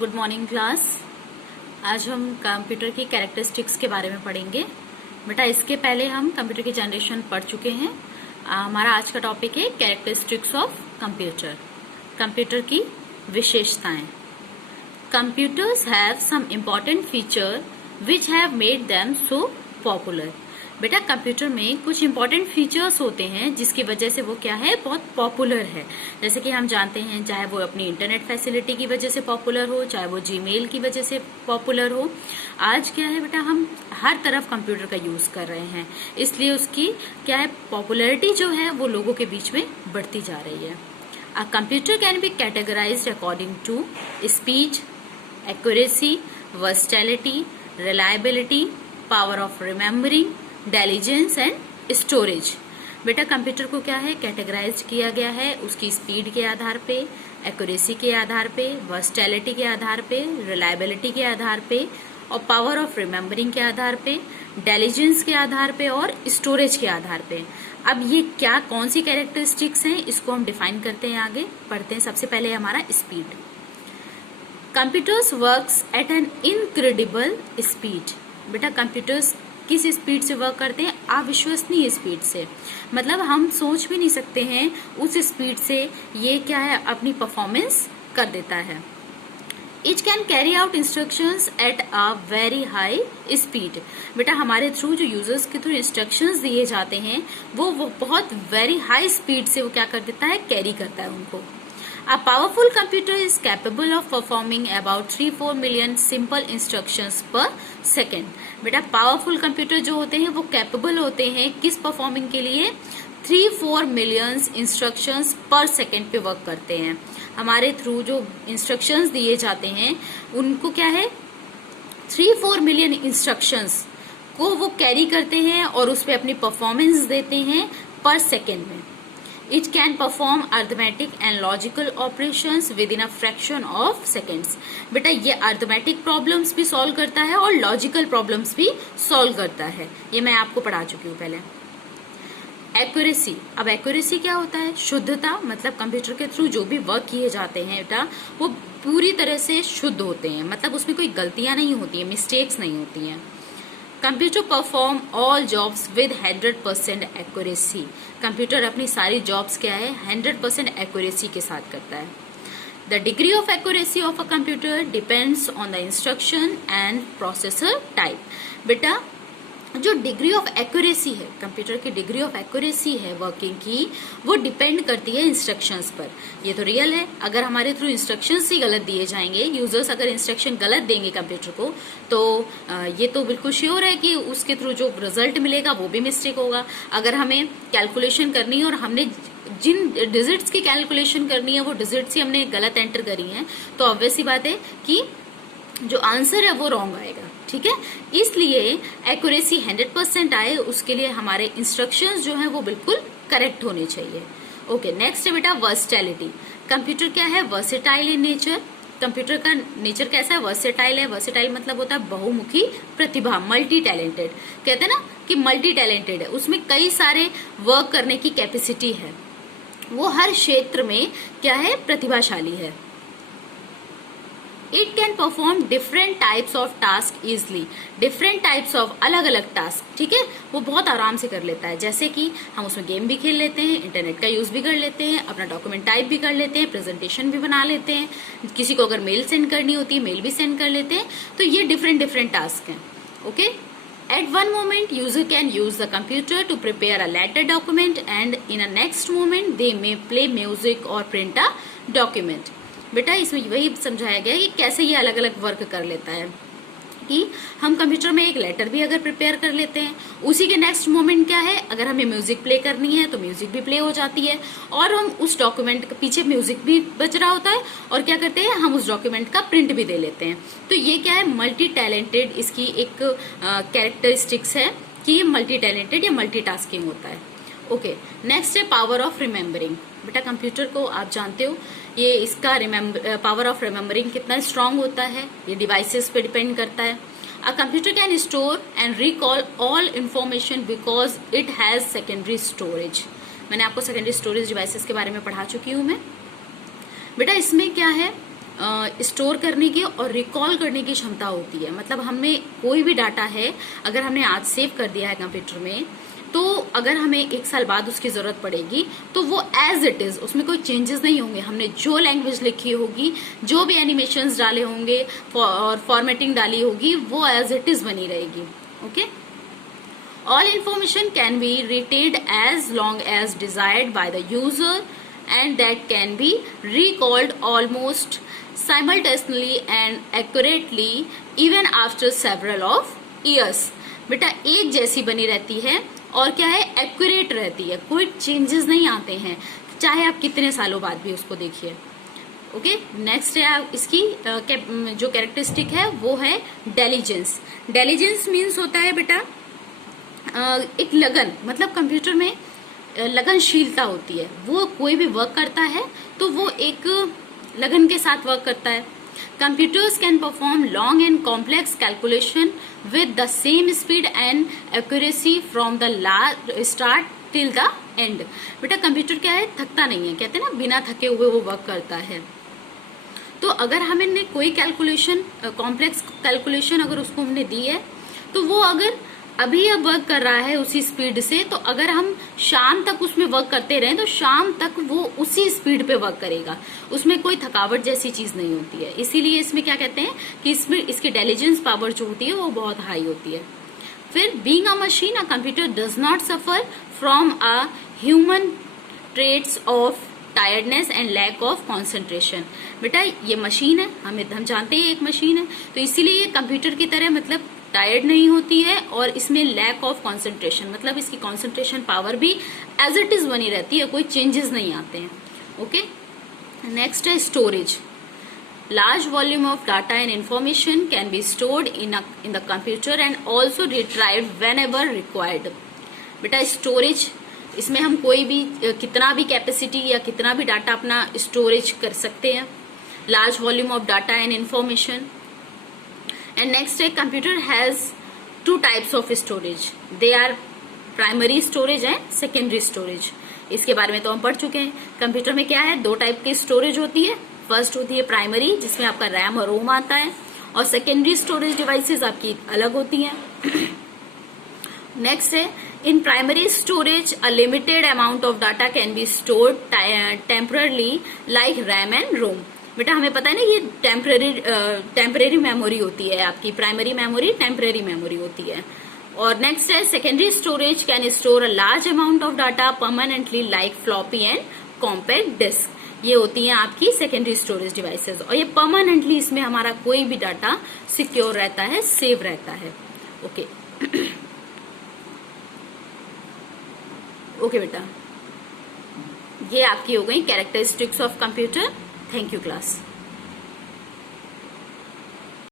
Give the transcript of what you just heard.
Good morning class. आज हम computer की कैरेक्टरिस्टिक्स के बारे में पढ़ेंगे। बेटा इसके पहले हम कंप्यूटर की जनरेशन पढ़ चुके हैं। हमारा आज का टॉपिक है कैरेक्टरिस्टिक्स ऑफ कंप्यूटर, कंप्यूटर की विशेषताएं। Computers have some important feature which have made them so popular. बेटा कंप्यूटर में कुछ इम्पोर्टेंट फीचर्स होते हैं जिसकी वजह से वो क्या है, बहुत पॉपुलर है। जैसे कि हम जानते हैं, चाहे वो अपनी इंटरनेट फैसिलिटी की वजह से पॉपुलर हो, चाहे वो जीमेल की वजह से पॉपुलर हो। आज क्या है बेटा, हम हर तरफ कंप्यूटर का यूज कर रहे हैं, इसलिए उसकी क्या है, पॉपुलैरिटी जो है वो लोगों के बीच में बढ़ती जा रही है। A computer can be categorised according to speed, accuracy, versatility, reliability, power of remembering, intelligence and storage. बेटा कंप्यूटर को क्या है, कैटेगराइज किया गया है उसकी स्पीड के आधार पे, एक्यूरेसी के आधार पे, वर्सटैलिटी के आधार पे, रिलायबिलिटी के आधार पे और पावर ऑफ रिमेम्बरिंग के आधार पे, इंटेलिजेंस के आधार पे और स्टोरेज के आधार पे। अब ये क्या, कौन सी कैरेक्टरिस्टिक्स हैं, इसको हम डिफाइन करते हैं, आगे पढ़ते हैं। सबसे पहले हमारा speed. Computers works at an incredible speed. बेटा कंप्यूटर्स किस स्पीड से वर्क करते हैं, अविश्वसनीय स्पीड से। मतलब हम सोच भी नहीं सकते हैं उस स्पीड से ये क्या है, अपनी परफॉर्मेंस कर देता है। It can carry out instructions at a very high speed. बेटा हमारे थ्रू जो यूजर्स के थ्रू इंस्ट्रक्शंस दिए जाते हैं वो बहुत वेरी हाई स्पीड से वो क्या कर देता है, कैरी करता है उनको। A powerful computer is capable of performing about 3-4 million simple instructions per second. बेटा पावरफुल कंप्यूटर जो होते हैं वो कैपेबल होते हैं किस परफॉर्मिंग के लिए, 3-4 मिलियन इंस्ट्रक्शंस पर सेकेंड पे वर्क करते हैं। हमारे थ्रू जो इंस्ट्रक्शंस दिए जाते हैं उनको क्या है, 3-4 मिलियन इंस्ट्रक्शंस को वो कैरी करते हैं और उस पर अपनी परफॉर्मेंस देते हैं पर सेकेंड में। It can perform arithmetic and logical operations within a fraction of seconds. बेटा ये arithmetic problems भी solve करता है और logical problems भी solve करता है, ये मैं आपको पढ़ा चुकी हूँ पहले। एक्यूरेसी। अब एक्यूरेसी क्या होता है, शुद्धता। मतलब कंप्यूटर के थ्रू जो भी वर्क किए जाते हैं बेटा वो पूरी तरह से शुद्ध होते हैं, मतलब उसमें कोई गलतियां नहीं होती है, मिस्टेक्स नहीं होती हैं। Computer perform all jobs with 100% accuracy. Computer अपनी सारी जॉब्स क्या है, 100% एक्यूरेसी के साथ करता है। The degree of accuracy of a computer depends on the instruction and processor type. बेटा जो डिग्री ऑफ एक्यूरेसी है, कंप्यूटर की डिग्री ऑफ एक्यूरेसी है वर्किंग की, वो डिपेंड करती है इंस्ट्रक्शंस पर। ये तो रियल है, अगर हमारे थ्रू इंस्ट्रक्शंस ही गलत दिए जाएंगे, यूजर्स अगर इंस्ट्रक्शन गलत देंगे कंप्यूटर को, तो ये तो बिल्कुल श्योर है कि उसके थ्रू जो रिजल्ट मिलेगा वो भी मिस्टेक होगा। अगर हमें कैलकुलेशन करनी है और हमने जिन डिजिट्स की कैलकुलेशन करनी है वो डिजिट्स ही हमने गलत एंटर करी है, तो ऑब्वियस सी बात है कि जो आंसर है वो रॉन्ग आएगा। ठीक है, इसलिए एक्यूरेसी 100% आए उसके लिए हमारे इंस्ट्रक्शंस जो हैं वो बिल्कुल करेक्ट होने चाहिए। ओके, नेक्स्ट है बेटा वर्सटैलिटी। कंप्यूटर क्या है, वर्सेटाइल इन नेचर। कंप्यूटर का नेचर कैसा है, वर्सेटाइल है। वर्सेटाइल मतलब होता है बहुमुखी प्रतिभा, मल्टी टैलेंटेड। कहते हैं ना कि मल्टी टैलेंटेड है, उसमें कई सारे वर्क करने की कैपेसिटी है, वो हर क्षेत्र में क्या है, प्रतिभाशाली है। It can perform different types of task easily. Different types of अलग अलग टास्क, ठीक है, वो बहुत आराम से कर लेता है। जैसे कि हम उसमें गेम भी खेल लेते हैं, इंटरनेट का यूज भी कर लेते हैं, अपना डॉक्यूमेंट टाइप भी कर लेते हैं, प्रेजेंटेशन भी बना लेते हैं, किसी को अगर मेल सेंड करनी होती है मेल भी सेंड कर लेते हैं। तो ये डिफरेंट टास्क हैं। Okay, At one moment, user can use the computer to prepare a letter document, and in a next moment, they may play music or print a document. बेटा इसमें वही समझाया गया है कि कैसे ये अलग अलग वर्क कर लेता है। कि हम कंप्यूटर में एक लेटर भी अगर प्रिपेयर कर लेते हैं, उसी के नेक्स्ट मोमेंट क्या है, अगर हमें म्यूजिक प्ले करनी है तो म्यूजिक भी प्ले हो जाती है, और हम उस डॉक्यूमेंट के पीछे म्यूजिक भी बज रहा होता है, और क्या करते हैं, हम उस डॉक्यूमेंट का प्रिंट भी दे लेते हैं। तो ये क्या है, मल्टी टैलेंटेड इसकी एक कैरेक्टरिस्टिक्स है कि ये मल्टी टैलेंटेड या मल्टीटास्किंग होता है। ओके, नेक्स्ट है पावर ऑफ रिमेम्बरिंग। बेटा कंप्यूटर को आप जानते हो, ये इसका पावर ऑफ रिमेम्बरिंग कितना स्ट्रांग होता है, ये डिवाइसेस पे डिपेंड करता है। A computer can store and recall all information because it has secondary storage. मैंने आपको सेकेंडरी स्टोरेज डिवाइसेस के बारे में पढ़ा चुकी हूँ मैं। बेटा इसमें क्या है, स्टोर करने की और रिकॉल करने की क्षमता होती है। मतलब हमें कोई भी डाटा है, अगर हमने आज सेव कर दिया है कंप्यूटर में, तो अगर हमें 1 साल बाद उसकी जरूरत पड़ेगी तो वो एज इट इज, उसमें कोई चेंजेस नहीं होंगे। हमने जो लैंग्वेज लिखी होगी, जो भी एनिमेशंस डाले होंगे और फॉर्मेटिंग डाली होगी, वो एज इट इज बनी रहेगी। Okay, all information can be retained as long as desired by the user and that can be recalled almost simultaneously and accurately even after several of years। बेटा एक जैसी बनी रहती है और क्या है, एक्यूरेट रहती है, कोई चेंजेस नहीं आते हैं, चाहे आप कितने सालों बाद भी उसको देखिए। ओके, नेक्स्ट है इसकी जो कैरेक्टरिस्टिक है वो है डेलिजेंस। डेलिजेंस मीन्स होता है बेटा एक लगन, मतलब कंप्यूटर में लगनशीलता होती है। वो कोई भी वर्क करता है तो वो एक लगन के साथ वर्क करता है। Computers can perform long and complex calculation with the same speed and accuracy from the start till the end. बेटा कंप्यूटर क्या है, थकता नहीं है, कहते हैं ना बिना थके हुए वो वर्क करता है। तो अगर हमने कोई कैलकुलेशन, कॉम्प्लेक्स कैलकुलेशन अगर उसको हमने दी है, तो वो अगर अभी अब वर्क कर रहा है उसी स्पीड से, तो अगर हम शाम तक उसमें वर्क करते रहें तो शाम तक वो उसी स्पीड पे वर्क करेगा, उसमें कोई थकावट जैसी चीज नहीं होती है। इसीलिए इसमें क्या कहते हैं कि इसमें इसकी इंटेलिजेंस पावर जो होती है वो बहुत हाई होती है। फिर being a machine, a computer does not suffer from a human traits of tiredness and lack of concentration. बेटा ये मशीन है, हम जानते हैं एक मशीन है, तो इसीलिए ये कंप्यूटर की तरह मतलब टायर्ड नहीं होती है और इसमें लैक ऑफ कंसंट्रेशन, मतलब इसकी कंसंट्रेशन पावर भी एज इट इज बनी रहती है, कोई चेंजेस नहीं आते हैं। ओके, नेक्स्ट है storage. Large volume of data and information can be stored in the computer and also retrieved whenever required. बेटा स्टोरेज, इसमें हम कोई भी कितना भी कैपेसिटी या कितना भी डाटा अपना स्टोरेज कर सकते हैं। Large volume of data and information. And next है computer has 2 types of storage. They are primary storage and secondary storage. इसके बारे में तो हम पढ़ चुके हैं। कंप्यूटर में क्या है, 2 टाइप की स्टोरेज होती है। फर्स्ट होती है प्राइमरी, जिसमें आपका रैम और रोम आता है, और सेकेंडरी स्टोरेज डिवाइसेस आपकी अलग होती हैं। नेक्स्ट है in primary storage a limited amount of data can be stored temporarily like RAM and ROM. बेटा हमें पता है ना, ये टेम्परेरी मेमोरी होती है आपकी, प्राइमरी मेमोरी टेम्परेरी मेमोरी होती है। और नेक्स्ट है secondary storage can store a large amount of data permanently like floppy and compact disc. ये होती हैं आपकी सेकेंडरी स्टोरेज डिवाइसेस, और ये परमानेंटली इसमें हमारा कोई भी डाटा सिक्योर रहता है, सेव रहता है। ओके ओके बेटा, ये आपकी हो गई characteristics of computer. Thank you class।